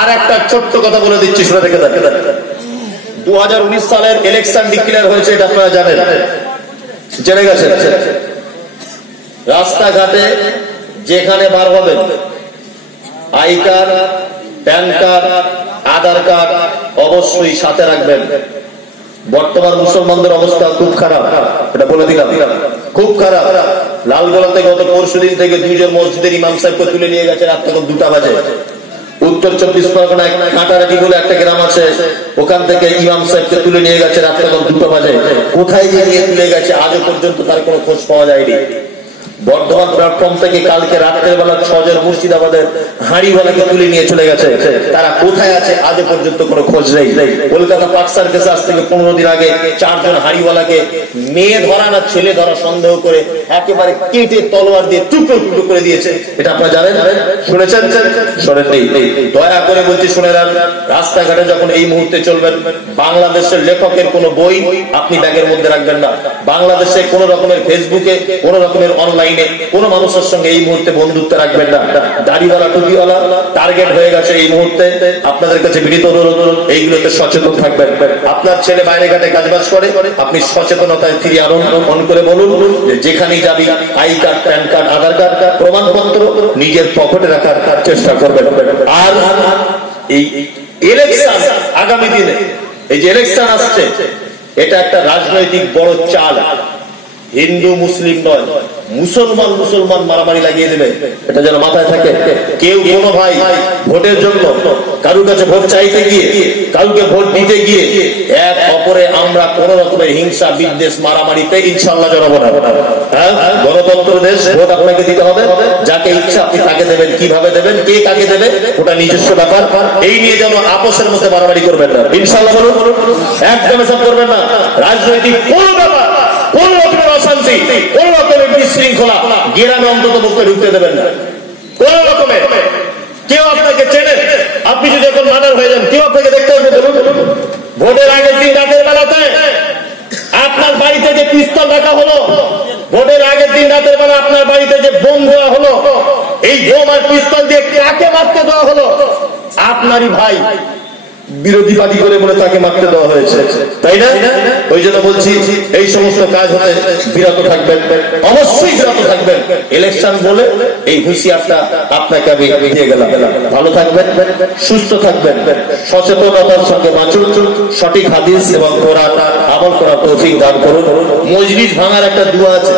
আর একটা ছোট্ট কথা বলে দিচ্ছি, শুনে দেখে দেখে দু সালের ইলেকশন ডিক্লেয়ার হয়েছে, এটা আপনারা জানেন। জেনে গেছেন? রাস্তাঘাটে যেখানে বার হবেন I card, PAN card, Aadhaar card, অবশ্যই সাথে রাখবেন। বর্তমান মুসলমানদের অবস্থা খুব খারাপ, এটা বলে দিলাম। খুব খারাপ। লালগোলাতে গত পরশু দিন থেকে দুজন মসজিদের ইমাম সাহেবকে তুলে নিয়ে গেছে, রাত তখন দুটা বাজে। উত্তর চব্বিশ পরগনায় কাটারাটি বলে একটা গ্রাম আছে, ওখান থেকে ইমাম সাহেবকে তুলে নিয়ে গেছে রাত তখন দুটো বাজে। কোথায় গিয়ে নিয়ে তুলে গেছে, আজও পর্যন্ত তার কোনো খোঁজ পাওয়া যায়নি। বর্ধমান প্ল্যাটফর্ম থেকে কালকে রাত্রের বেলা ছজন মুর্শিদাবাদের হাঁড়িওয়ালাকে তুলে নিয়ে চলে গেছে। তারা কোথায় আছে আজও পর্যন্ত কোনো খোঁজ নেই। কলকাতা পাক সার্কেস আজ থেকে পনেরো দিন আগে চারজন হাঁড়িওয়ালাকে মেয়ে ধরা না ছেলে ধরা সন্দেহ করে একেবারে কেটে তলোয়ার দিয়ে টুকরো টুকরো করে দিয়েছে। এটা আপনারা জানেন? শুনেছেন? শোনেন নেই দয়া করে বলছি শুনে রান রাস্তাঘাটে যখন এই মুহূর্তে চলবেন, বাংলাদেশের লেখকের কোন বই আপনি ব্যাগের মধ্যে রাখবেন না। বাংলাদেশে কোন রকমের ফেসবুকে কোন রকমের অনলাইনে কোন মানুষের সঙ্গে এই মুহূর্তে বন্ধুত্ব রাখবেন না। দাড়িওয়ালা, টুপিওয়ালা টার্গেট হয়ে গেছে এই মুহূর্তে। আপনাদের কাছে বিনীত অনুরোধ, এইগুলোতে সচেতন থাকবেন। আপনার ছেলে বাইরে ঘাটে কাজবাজ করে, আপনি সচেতনতায় ফিরিয়ে আনুন। ফোন করে বলুন যে যেখানেই যাবি, I card, PAN card, Aadhaar card, প্রমাণপত্র নিজের পকেটে রাখার চেষ্টা করবেন। আর এই ইলেকশন আগামী দিনে, এই যে ইলেকশন আসছে, এটা একটা রাজনৈতিক বড় চাল। হিন্দু, মুসলিম নয়, মুসলমান মুসলমান মারামারি লাগিয়ে দেবে। এটা যেন মাথায় থাকে। কেউ কোনো ভাই ভোটের জন্য কারুর কাছে ভোট চাইতে গিয়ে, কাউকে ভোট দিতে গিয়ে, এক অপরে আমরা কোন রকমের হিংসা, বিদ্বেষ, মারামারিতে ইনশাল্লাহ জড়াবো না। হ্যাঁ গণতন্ত্র দেশ, ভোট আপনাকে দিতে হবে। যাকে ইচ্ছা আপনি তাকে দেবেন। কীভাবে দেবেন? কে কাকে দেবে? ওটা নিজস্ব ব্যাপার। এই নিয়ে যেন আপোষের মধ্যে মারামারি করবেন না। ইনশাল্লাহ বলুন, একদম এসব করবেন না। রাজনৈতিক কোন ব্যাপার, কোন রকমের অশান্তি কোন রকমের বিশৃঙ্খলা গ্রামে অন্তত পক্ষে ঢুকতে দেবেন না। কোন রকমের কেউ আপনাকে চেনে? আপনি যদি এখন মার্ডার হয়ে যান, কেউ আপনাকে দেখতে হবে বলুন ভোটের আগের দিন রাতের বেলাতে আপনার বাড়িতে যে পিস্তল রাখা হলো, ভোটের আগের দিন রাতের বেলা আপনার বাড়িতে যে বোম দেওয়া হলো, এই বোম আর পিস্তল দিয়ে কাকে মারতে দেওয়া হলো? আপনারই ভাই। বিরোধী পার্টি করে বলে তাকে মারতে দেওয়া হয়েছে। তাই না? ওই জন্য বলছি, এই সমস্ত কাজ হতে বিরত থাকবেন। অবশ্যই বিরত থাকবেন। ইলেকশন বলে এই হুঁশিয়ারটা আপনাকে আমি দিয়ে গেলাম। ভালো থাকবেন, সুস্থ থাকবেন, সচেতনতার সঙ্গে বাঁচুন। সঠিক হাদিস এবং কোরআন আমল করার তৌফিক দান করুন। মজলিস ভাঙার একটা দুয়া আছে।